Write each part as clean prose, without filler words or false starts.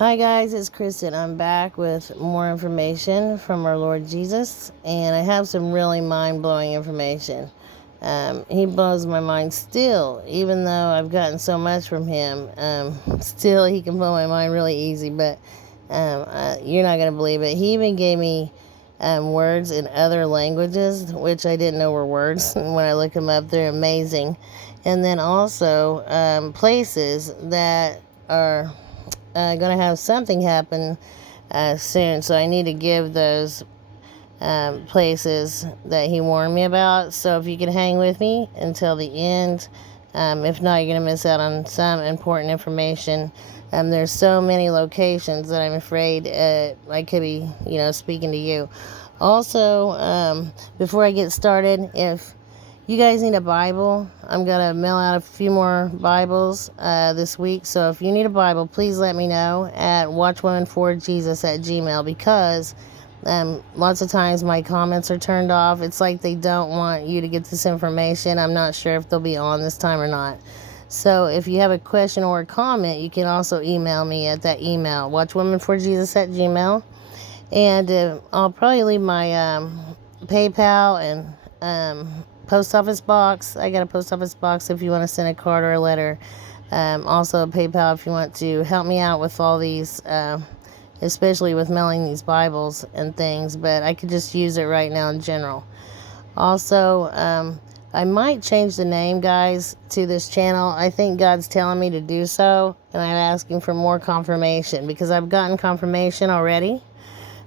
Hi guys, it's Kristen. I'm back with more information from our Lord Jesus, and I have some really mind-blowing information. He blows my mind still, even though I've gotten so much from him. Still, he can blow my mind really easy, but you're not going to believe it. He even gave me words in other languages, which I didn't know were words. And when I look them up, they're amazing. And then also places that are going to have something happen soon, so I need to give those places that he warned me about. So if you can hang with me until the end, if not, you're going to miss out on some important information. There's so many locations that I'm afraid I could be, speaking to you. Also, before I get started, if you guys need a Bible, I'm going to mail out a few more Bibles this week. So if you need a Bible, please let me know at watchwomanforjesus@gmail.com, because lots of times my comments are turned off. It's like they don't want you to get this information. I'm not sure if they'll be on this time or not. So if you have a question or a comment, you can also email me at that email, watchwomanforjesus@gmail.com. And I'll probably leave my PayPal and post office box. I got a post office box if you want to send a card or a letter. Also PayPal if you want to help me out with all these, especially with mailing these Bibles and things. But I could just use it right now in general. Also, I might change the name, guys, to this channel. I think God's telling me to do so, and I'm asking for more confirmation, because I've gotten confirmation already.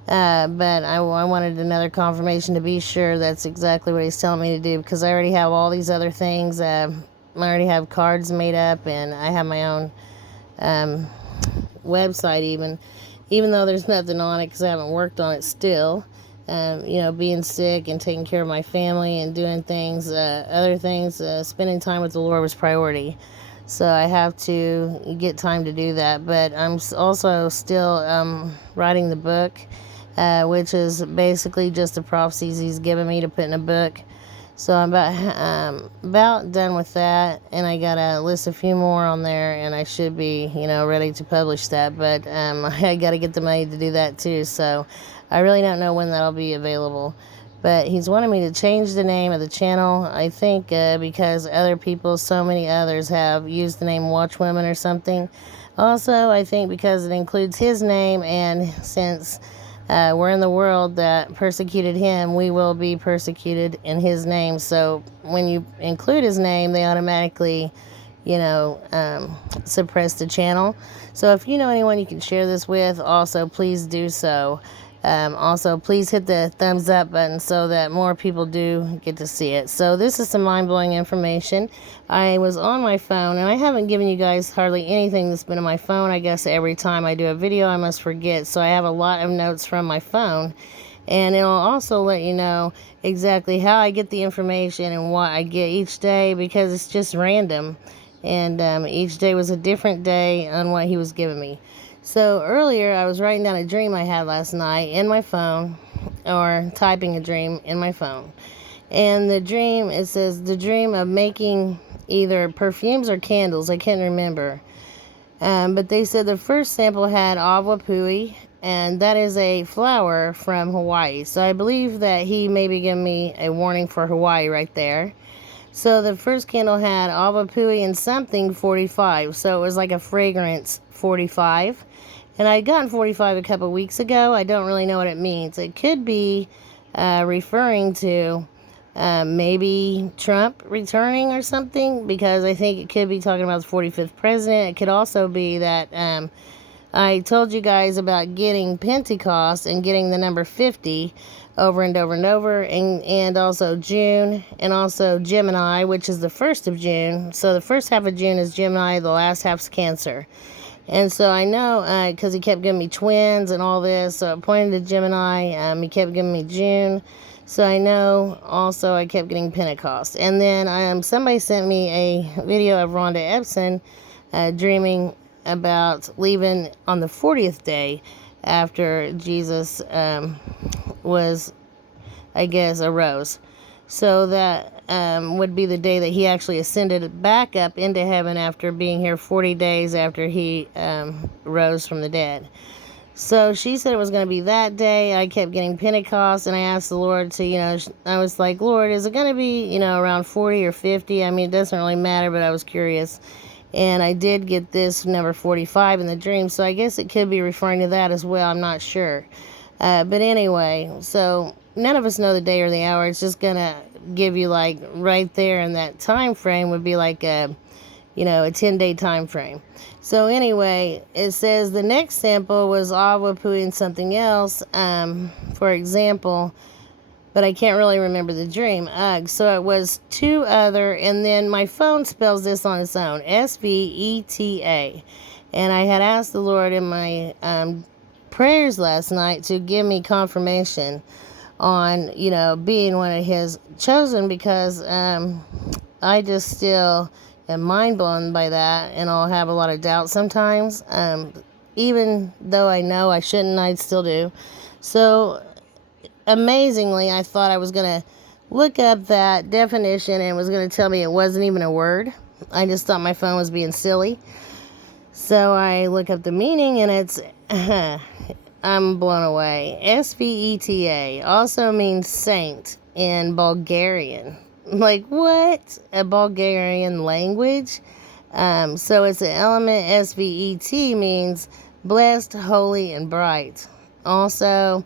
But I wanted another confirmation to be sure that's exactly what he's telling me to do, because I already have all these other things. I already have cards made up, and I have my own website even though there's nothing on it because I haven't worked on it still. Being sick and taking care of my family and doing things, other things, spending time with the Lord was priority. So I have to get time to do that. But I'm also still writing the book, which is basically just the prophecies he's given me to put in a book. So I'm about done with that, and I gotta list a few more on there, and I should be, ready to publish that. But I gotta get the money to do that too. So I really don't know when that'll be available. But he's wanted me to change the name of the channel, I think, because other people, so many others, have used the name Watchwomen or something. Also, I think because it includes his name, and since we're in the world that persecuted him, we will be persecuted in his name. So when you include his name, they automatically, suppress the channel. So if you know anyone you can share this with, also please do so. Also, please hit the thumbs up button so that more people do get to see it. So this is some mind-blowing information. I was on my phone, and I haven't given you guys hardly anything that's been on my phone. I guess every time I do a video, I must forget. So I have a lot of notes from my phone. And it'll also let you know exactly how I get the information and what I get each day, because it's just random. And each day was a different day on what he was giving me. So earlier I was writing down a dream I had last night in my phone, or typing a dream in my phone. And the dream, it says, the dream of making either perfumes or candles. I can't remember. But they said the first sample had awa pui, and that is a flower from Hawaii. So I believe that he may be giving me a warning for Hawaii right there. So the first candle had awa pui and something 45. So it was like a fragrance 45. And I had gotten 45 a couple weeks ago. I don't really know what it means. It could be referring to maybe Trump returning or something, because I think it could be talking about the 45th president. It could also be that I told you guys about getting Pentecost and getting the number 50 over and over and over, and also June, and also Gemini, which is the 1st of June. So the first half of June is Gemini, the last half's Cancer. And so I know, because he kept giving me twins and all this, so it pointed to Gemini. He kept giving me June. So I know also I kept getting Pentecost. And then somebody sent me a video of Rhonda Epson dreaming about leaving on the 40th day after Jesus was, I guess, arose. So that would be the day that he actually ascended back up into heaven after being here 40 days after he rose from the dead. So she said it was going to be that day. I kept getting Pentecost, and I asked the Lord to, I was like, Lord, is it going to be, around 40 or 50? I mean, it doesn't really matter, but I was curious. And I did get this number 45 in the dream, so I guess it could be referring to that as well. I'm not sure. But anyway, so none of us know the day or the hour. It's just going to give you, like, right there in that time frame would be like a 10-day time frame. So anyway, it says the next sample was Awapu and something else, for example, but I can't really remember the dream. Ugh. So it was two other, and then my phone spells this on its own, Sveta. And I had asked the Lord in my prayers last night to give me confirmation on, being one of his chosen, because I just still am mind blown by that, and I'll have a lot of doubt sometimes. Even though I know I shouldn't, I still do. So amazingly, I thought I was going to look up that definition and was going to tell me it wasn't even a word. I just thought my phone was being silly. So I look up the meaning, and it's I'm blown away. Sveta also means saint in Bulgarian. Like, what? A Bulgarian language? So it's an element. Svet means blessed, holy, and bright. Also,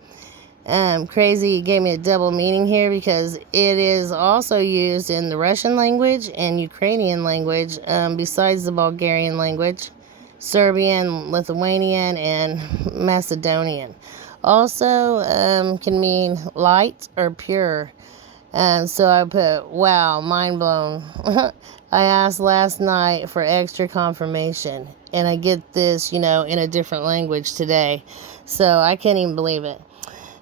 crazy, gave me a double meaning here because it is also used in the Russian language and Ukrainian language, besides the Bulgarian language, Serbian, Lithuanian, and Macedonian. Also, can mean light or pure. So I put, wow, mind blown. I asked last night for extra confirmation, and I get this, in a different language today. So I can't even believe it.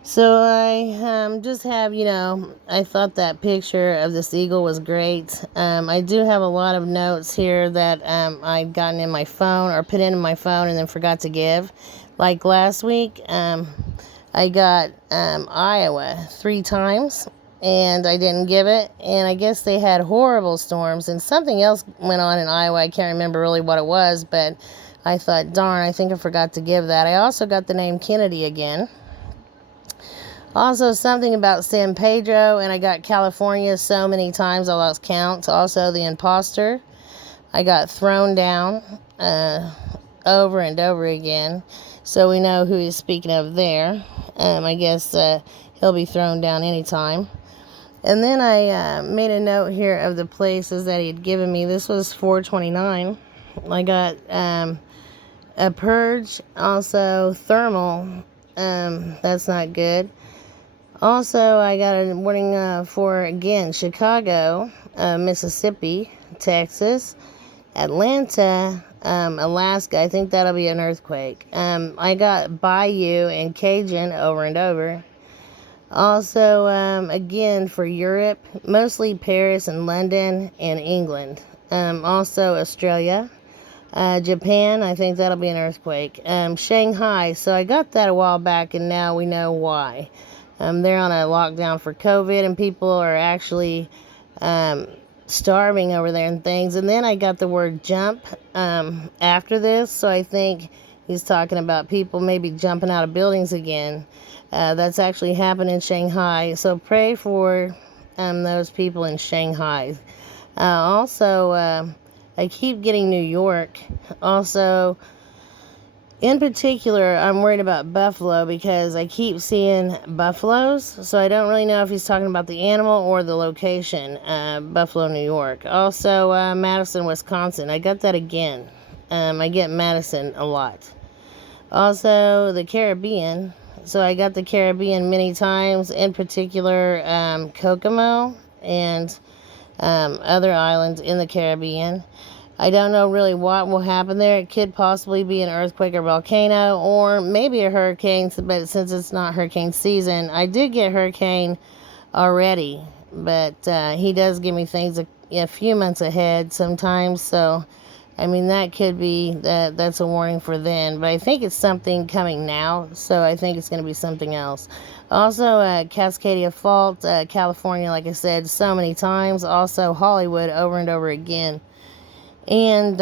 So I just have, I thought that picture of this eagle was great. I do have a lot of notes here that I'd gotten in my phone or put into my phone and then forgot to give. Like last week, I got Iowa 3 times. And I didn't give it, and I guess they had horrible storms, and something else went on in Iowa. I can't remember really what it was, but I thought, darn, I think I forgot to give that. I also got the name Kennedy again. Also, something about San Pedro, and I got California so many times I lost count. Also, the imposter. I got thrown down over and over again, so we know who he's speaking of there. I guess he'll be thrown down anytime. And then I made a note here of the places that he had given me. This was 429. I got a purge, also thermal. That's not good. Also, I got a warning for, again, Chicago, Mississippi, Texas, Atlanta, Alaska. I think that'll be an earthquake. I got Bayou and Cajun over and over. Also, again, for Europe, mostly Paris and London and England. Also, Australia. Japan, I think that'll be an earthquake. Shanghai, so I got that a while back, and now we know why. They're on a lockdown for COVID, and people are actually starving over there and things. And then I got the word jump after this, so I think he's talking about people maybe jumping out of buildings again. That's actually happened in Shanghai. So pray for those people in Shanghai. Also, I keep getting New York. Also, in particular, I'm worried about buffalo because I keep seeing buffaloes. So I don't really know if he's talking about the animal or the location, Buffalo, New York. Also, Madison, Wisconsin. I got that again. I get Madison a lot. Also, the Caribbean. So I got the Caribbean many times, in particular Kokomo and other islands in the Caribbean. I don't know really what will happen there. It could possibly be an earthquake or volcano, or maybe a hurricane, but since it's not hurricane season, I did get hurricane already, but he does give me things a few months ahead sometimes, so I mean, that could be that's a warning for then, but I think it's something coming now, so I think it's going to be something else. Also, Cascadia Fault, California, like I said so many times. Also, Hollywood over and over again. And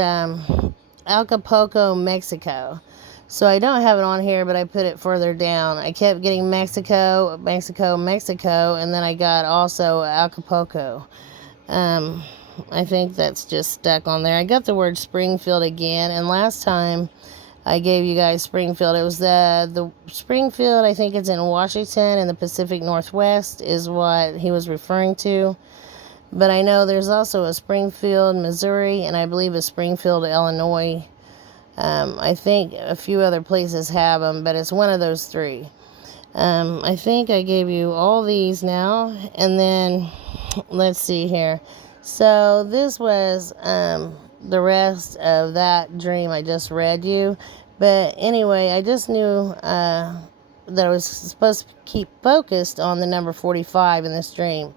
Acapulco, Mexico. So I don't have it on here, but I put it further down. I kept getting Mexico, Mexico, Mexico, and then I got also Acapulco. I think that's just stuck on there. I got the word Springfield again, and last time I gave you guys Springfield, it was the Springfield, I think it's in Washington in the Pacific Northwest is what he was referring to. But I know there's also a Springfield, Missouri, and I believe a Springfield, Illinois. I think a few other places have them, but it's one of those three. I think I gave you all these now, and then let's see here. So this was the rest of that dream I just read you. But anyway, I just knew that I was supposed to keep focused on the number 45 in this dream.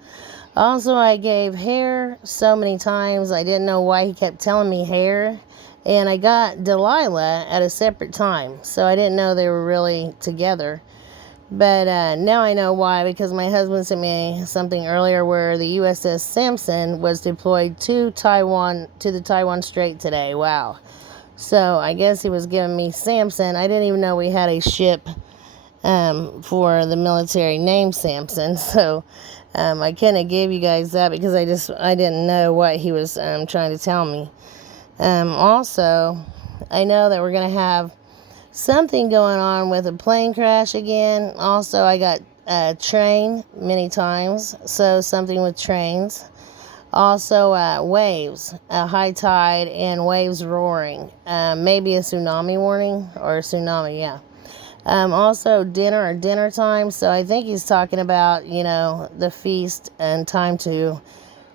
Also, I gave hair so many times. I didn't know why he kept telling me hair. And I got Delilah at a separate time. So I didn't know they were really together. But now I know why, because my husband sent me something earlier where the USS Samson was deployed to the Taiwan Strait today. Wow. So I guess he was giving me Samson. I didn't even know we had a ship for the military named Samson. So I kind of gave you guys that because I didn't know what he was trying to tell me. Also, I know that we're going to have something going on with a plane crash again. Also, I got train many times, so something with trains. Also, waves, high tide and waves roaring. Maybe a tsunami warning or a tsunami, yeah. Also, dinner time. So I think he's talking about, the feast and time to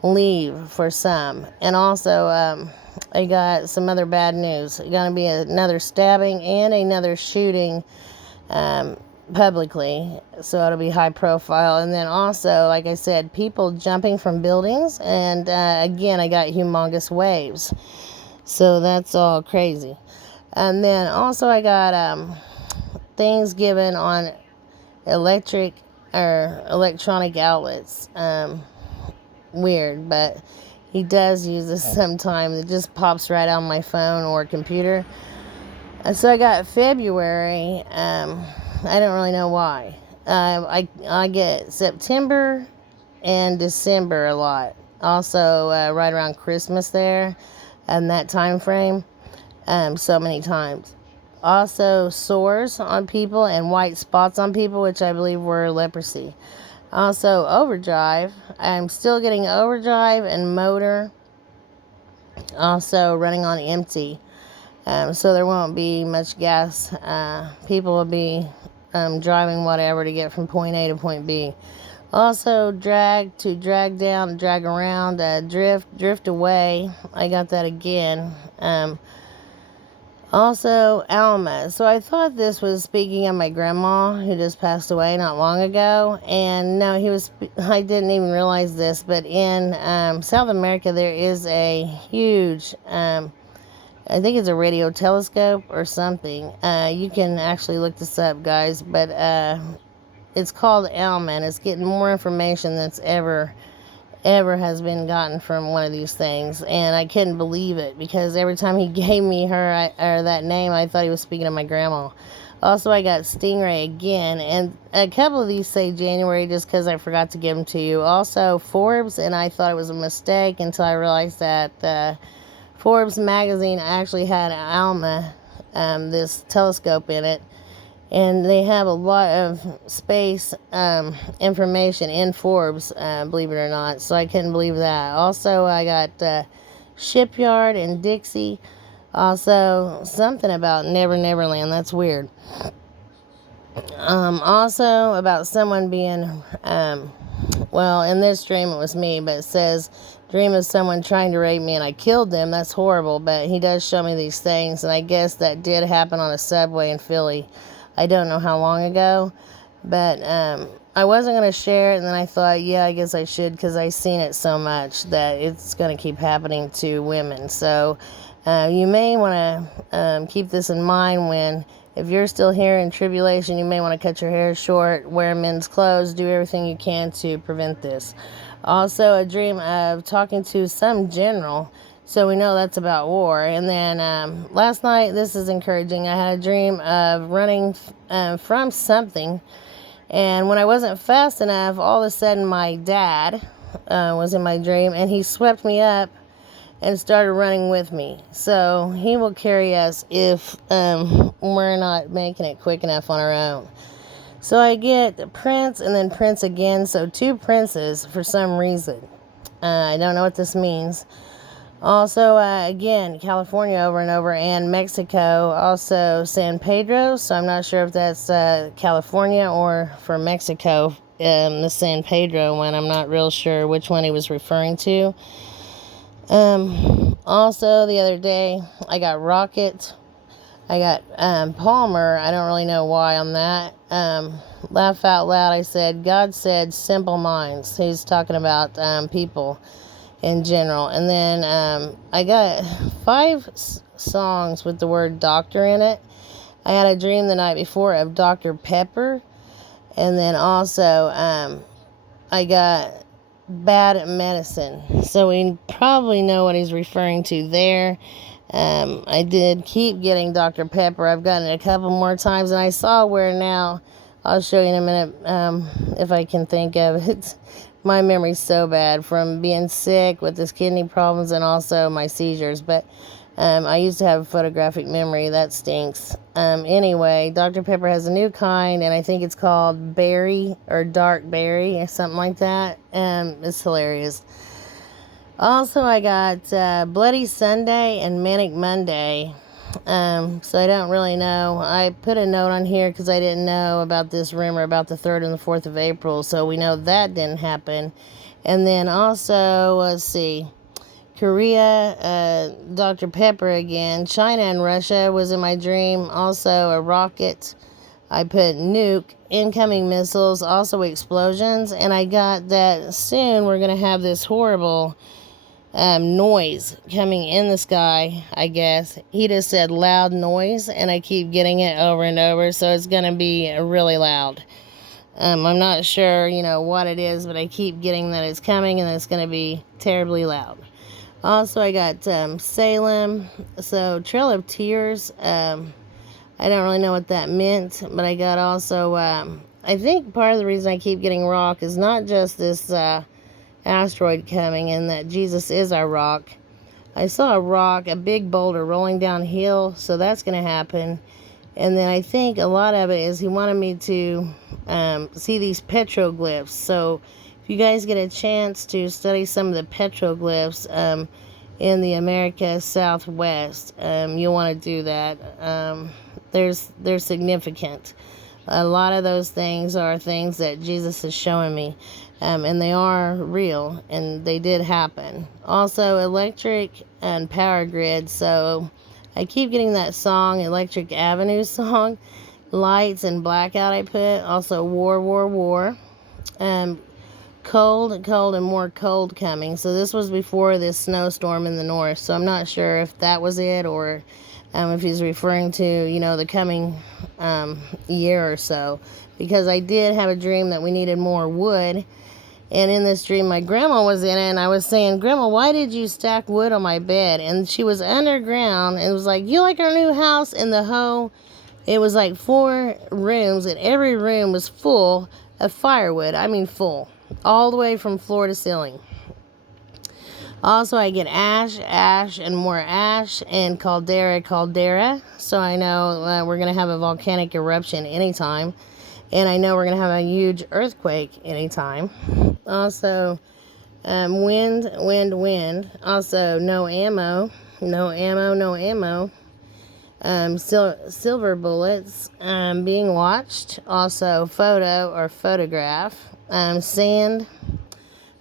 leave for some. And also, I got some other bad news. It's going to be another stabbing and another shooting publicly. So it'll be high profile. And then also, like I said, people jumping from buildings. And again, I got humongous waves. So that's all crazy. And then also I got things given on electronic outlets. Weird, but he does use this sometimes. It just pops right on my phone or computer. And so I got February. I don't really know why. I get September and December a lot. Also, right around Christmas there, and that time frame, so many times. Also, sores on people and white spots on people, which I believe were leprosy. Also, overdrive. I'm still getting overdrive and motor. Also, running on empty. So there won't be much gas. People will be driving whatever to get from point A to point B. Also, drag down, drag around, drift away. I got that again. Also, Alma. So I thought this was speaking of my grandma who just passed away not long ago. And no, I didn't even realize this, but in South America there is a huge, I think it's a radio telescope or something. You can actually look this up, guys, but it's called Alma, and it's getting more information that's ever has been gotten from one of these things. And I couldn't believe it, because every time he gave me or that name, I thought he was speaking of my grandma. Also, I got Stingray again, and a couple of these say January just because I forgot to give them to you. Also, Forbes, and I thought it was a mistake until I realized that Forbes magazine actually had Alma, this telescope in it. And they have a lot of space information in Forbes, believe it or not. So I couldn't believe that. Also, I got Shipyard and Dixie. Also, something about Never Neverland. That's weird. Also, about someone being, in this dream it was me, but it says, dream of someone trying to rape me and I killed them. That's horrible, but he does show me these things, and I guess that did happen on a subway in Philly. I don't know how long ago, but I wasn't going to share it, and then I thought, yeah, I guess I should, because I've seen it so much that it's going to keep happening to women. So You may want to keep this in mind when, if you're still here in tribulation, you may want to cut your hair short, wear men's clothes, do everything you can to prevent this. Also, a dream of talking to some general, so we know that's about war. And then last night, this is encouraging, I had a dream of running from something, and when I wasn't fast enough, all of a sudden my dad was in my dream, and he swept me up and started running with me. So he will carry us if we're not making it quick enough on our own. So I get Prince and then Prince again, so 2 princes for some reason. I don't know what this means. Also, again, California over and over, and Mexico, also San Pedro, so I'm not sure if that's California or for Mexico, the San Pedro one. I'm not real sure which one he was referring to. Also, the other day, I got Rocket. I got Palmer. I don't really know why on that. Laugh out loud, I said, God said simple minds. He's talking about people in general. And then I got 5 songs with the word doctor in it. I had a dream the night before of Dr. Pepper. And then also I got bad medicine. So we probably know what he's referring to there. I did keep getting Dr. Pepper. I've gotten it a couple more times, and I saw where now, I'll show you in a minute if I can think of it. My memory's so bad from being sick with this kidney problems and also my seizures, but I used to have a photographic memory. That stinks. Anyway, Dr. Pepper has a new kind, and I think it's called Berry or Dark Berry or something like that. It's hilarious. Also, I got Bloody Sunday and Manic Monday. So I don't really know. I put a note on here because I didn't know about this rumor about the 3rd and the 4th of April. So we know that didn't happen. And then also, let's see, Korea, Dr. Pepper again. China and Russia was in my dream. Also a rocket. I put nuke, incoming missiles, also explosions. And I got that soon we're going to have this horrible noise coming in the sky, I guess. He just said loud noise, and I keep getting it over and over, so it's going to be really loud. I'm not sure, what it is, but I keep getting that it's coming, and it's going to be terribly loud. Also, I got Salem, so Trail of Tears. I don't really know what that meant, but I got also, I think part of the reason I keep getting rock is not just this asteroid coming and that Jesus is our rock. I saw a rock, a big boulder rolling downhill, so that's going to happen. And then I think a lot of it is he wanted me to see these petroglyphs. So if you guys get a chance to study some of the petroglyphs in the America Southwest, you'll want to do that. They're significant. A lot of those things are things that Jesus is showing me. And they are real, and they did happen. Also, electric and power grid. So I keep getting that song, Electric Avenue song. Lights and blackout I put. Also, war. Cold, and more cold coming. So this was before this snowstorm in the north. So I'm not sure if that was it or if he's referring to, the coming year or so. Because I did have a dream that we needed more wood. And in this dream, my grandma was in it, and I was saying, Grandma, why did you stack wood on my bed? And she was underground, and it was like, you like our new house? And it was like 4 rooms, and every room was full of firewood. I mean full, all the way from floor to ceiling. Also, I get ash, and more ash, and caldera. So I know we're going to have a volcanic eruption anytime. And I know we're going to have a huge earthquake anytime. Also, wind. Also, no ammo. Silver bullets being watched. Also, photo or photograph. Sand.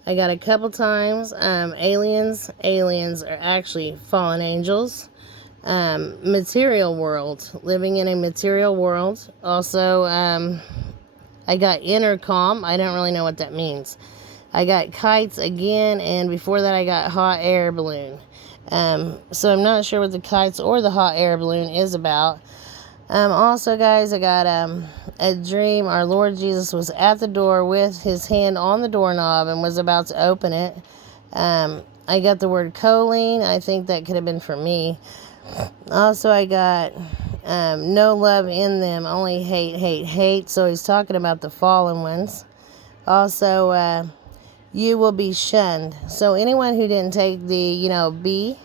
I got a couple times. Aliens. Aliens are actually fallen angels. Material world. Living in a material world. Also, I got intercom. I don't really know what that means. I got kites again, and before that I got hot air balloon. So I'm not sure what the kites or the hot air balloon is about. Also, guys, I got a dream. Our Lord Jesus was at the door with his hand on the doorknob and was about to open it. I got the word choline. I think that could have been for me. Also, I got no love in them, only hate, hate, hate. So he's talking about the fallen ones. Also, you will be shunned. So anyone who didn't take the, B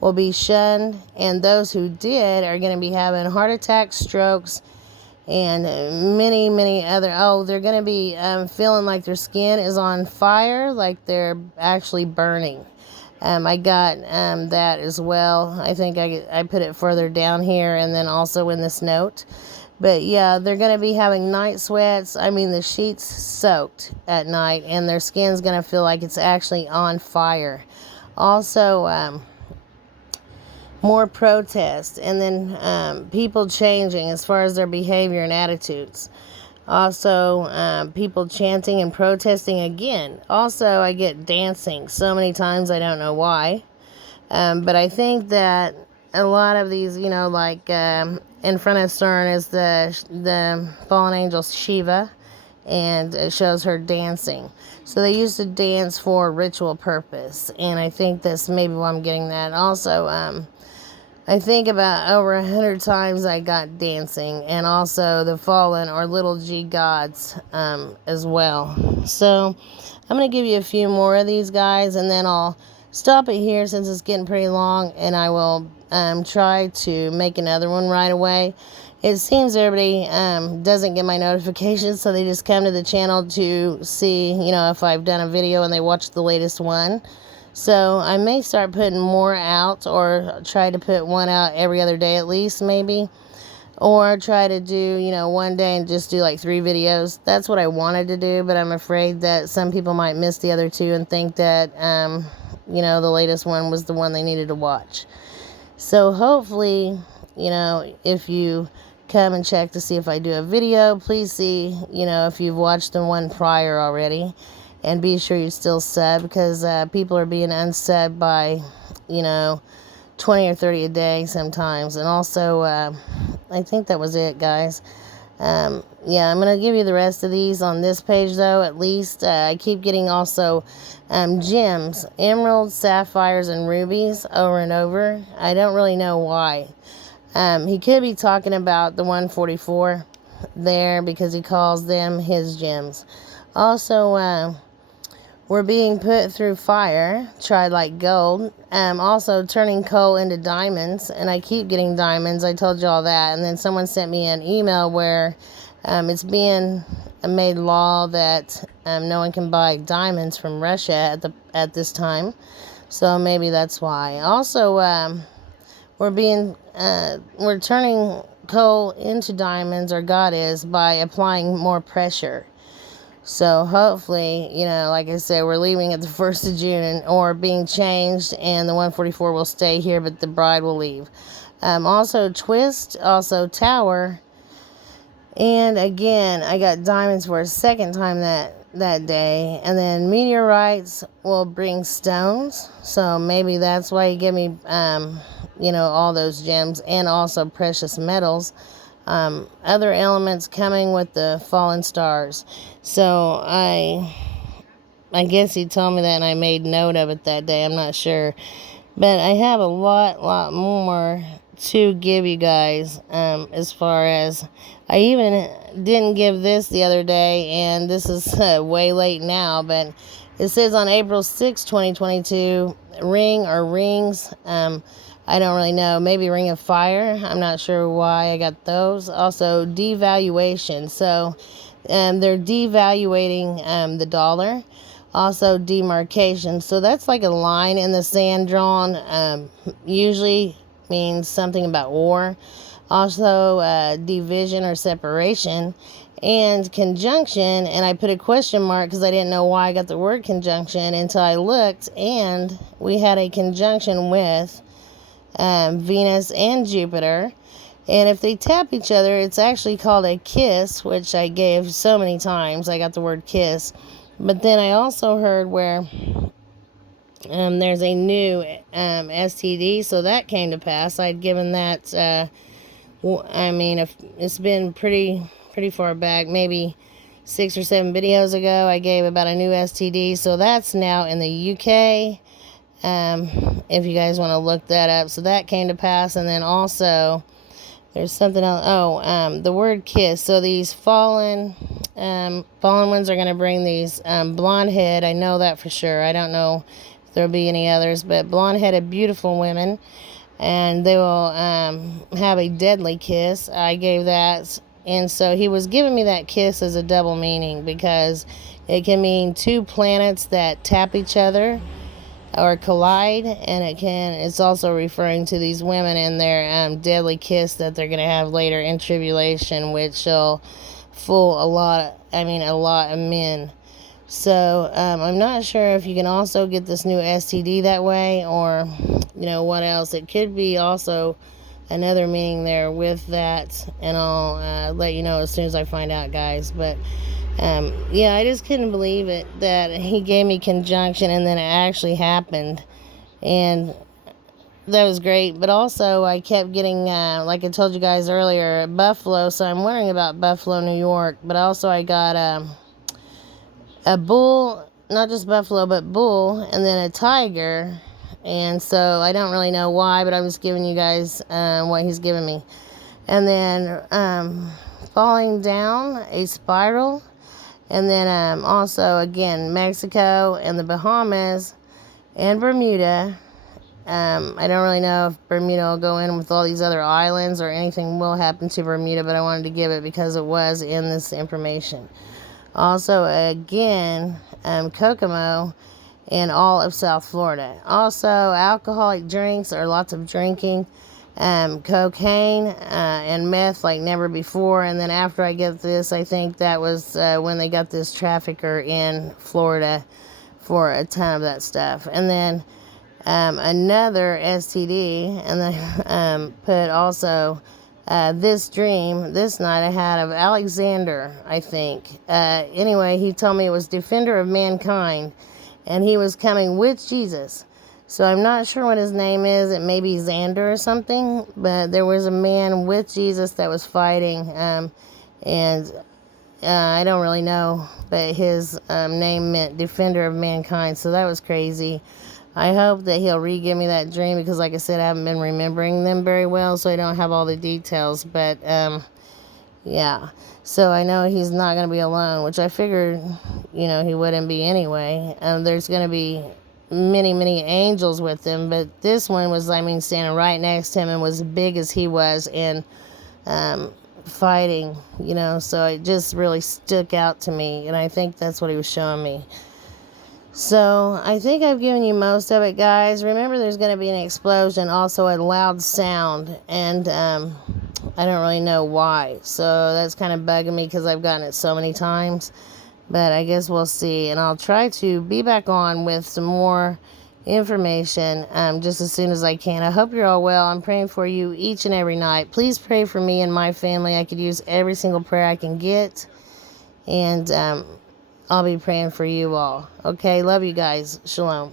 will be shunned, and those who did are going to be having heart attacks, strokes, and many, many other. They're going to be feeling like their skin is on fire, like they're actually burning. I got that as well. I think I put it further down here and then also in this note. But yeah, they're going to be having night sweats. I mean, the sheets soaked at night, and their skin's going to feel like it's actually on fire. Also, more protest, and then people changing as far as their behavior and attitudes. Also, people chanting and protesting again. Also, I get dancing so many times, I don't know why. But I think that a lot of these, like in front of CERN is the fallen angel Shiva, and it shows her dancing. So they used to dance for ritual purpose, and I think that's maybe why I'm getting that. Also, I think about over 100 times I got dancing, and also the fallen or little g gods as well. So I'm going to give you a few more of these, guys, and then I'll stop it here since it's getting pretty long, and I will try to make another one right away. It seems everybody doesn't get my notifications, so they just come to the channel to see, if I've done a video and they watch the latest one. So I may start putting more out, or try to put one out every other day at least, maybe. Or try to do, one day and just do like 3 videos. That's what I wanted to do, but I'm afraid that some people might miss the other 2 and think that, the latest one was the one they needed to watch. So hopefully, if you come and check to see if I do a video, please see, if you've watched the one prior already. And be sure you still sub, because people are being unsubbed by, 20 or 30 a day sometimes. And also, I think that was it, guys. I'm going to give you the rest of these on this page, though, at least. I keep getting also gems, emeralds, sapphires, and rubies over and over. I don't really know why. He could be talking about the 144 there, because he calls them his gems. Also, we're being put through fire, tried like gold. Also turning coal into diamonds, and I keep getting diamonds. I told you all that. And then someone sent me an email where it's being made law that no one can buy diamonds from Russia at this time. So maybe that's why. Also, we're turning coal into diamonds, or God is, by applying more pressure. So hopefully, like I said, we're leaving at the 1st of June, or being changed, and the 144 will stay here, but the bride will leave. Also twist, also tower, and again, I got diamonds for a second time that day. And then meteorites will bring stones, so maybe that's why you give me, all those gems, and also precious metals. Other elements coming with the fallen stars. So I guess he told me that, and I made note of it that day. I'm not sure, but I have a lot more to give you guys. As far as I even didn't give this the other day, and this is way late now, but it says on April 6, 2022, ring or rings. I don't really know. Maybe Ring of Fire. I'm not sure why I got those. Also, devaluation. So, they're devaluating the dollar. Also, demarcation. So, that's like a line in the sand drawn. Usually means something about war. Also, division or separation. And conjunction. And I put a question mark because I didn't know why I got the word conjunction until I looked. And we had a conjunction with Venus and Jupiter, and if they tap each other, it's actually called a kiss, which I gave so many times. I got the word kiss, but then I also heard where there's a new STD, so that came to pass. I'd given that, I mean, if it's been pretty far back, maybe 6 or 7 videos ago, I gave about a new STD, so that's now in the UK, if you guys want to look that up. So that came to pass, and then also, there's something else. The word kiss. So these fallen ones are going to bring these blonde head. I know that for sure. I don't know if there'll be any others, but blonde headed, beautiful women, and they will have a deadly kiss. I gave that, and so he was giving me that kiss as a double meaning, because it can mean two planets that tap each other or collide, and it's also referring to these women and their deadly kiss that they're going to have later in tribulation, which will fool a lot of men. So I'm not sure if you can also get this new STD that way, or what else. It could be also another meaning there with that, and I'll let you know as soon as I find out, guys. But yeah, I just couldn't believe it that he gave me conjunction and then it actually happened, and that was great. But also I kept getting, like I told you guys earlier, Buffalo, so I'm wondering about Buffalo, New York. But also I got a bull, not just buffalo, but bull, and then a tiger, and so I don't really know why, but I'm just giving you guys what he's giving me. And then falling down a spiral. And then also, again, Mexico and the Bahamas and Bermuda. I don't really know if Bermuda will go in with all these other islands or anything will happen to Bermuda, but I wanted to give it because it was in this information. Also, again, Kokomo and all of South Florida. Also, alcoholic drinks or lots of drinking. Cocaine and meth like never before. And then after I get this, I think that was when they got this trafficker in Florida for a ton of that stuff. And then another STD, and then put also this dream this night I had of Alexander, I think. Anyway, he told me it was defender of mankind, and he was coming with Jesus. So I'm not sure what his name is. It may be Xander or something, but there was a man with Jesus that was fighting, and I don't really know, but his name meant defender of mankind, so that was crazy. I hope that he'll re-give me that dream, because like I said, I haven't been remembering them very well, so I don't have all the details, but yeah. So I know he's not going to be alone, which I figured, he wouldn't be anyway. There's going to be many angels with him, but this one was, standing right next to him and was as big as he was, and fighting, so it just really stuck out to me, and I think that's what he was showing me. So I think I've given you most of it, guys. Remember, there's going to be an explosion, also a loud sound, and I don't really know why, so that's kind of bugging me because I've gotten it so many times. But I guess we'll see, and I'll try to be back on with some more information just as soon as I can. I hope you're all well. I'm praying for you each and every night. Please pray for me and my family. I could use every single prayer I can get, and I'll be praying for you all. Okay, love you guys. Shalom.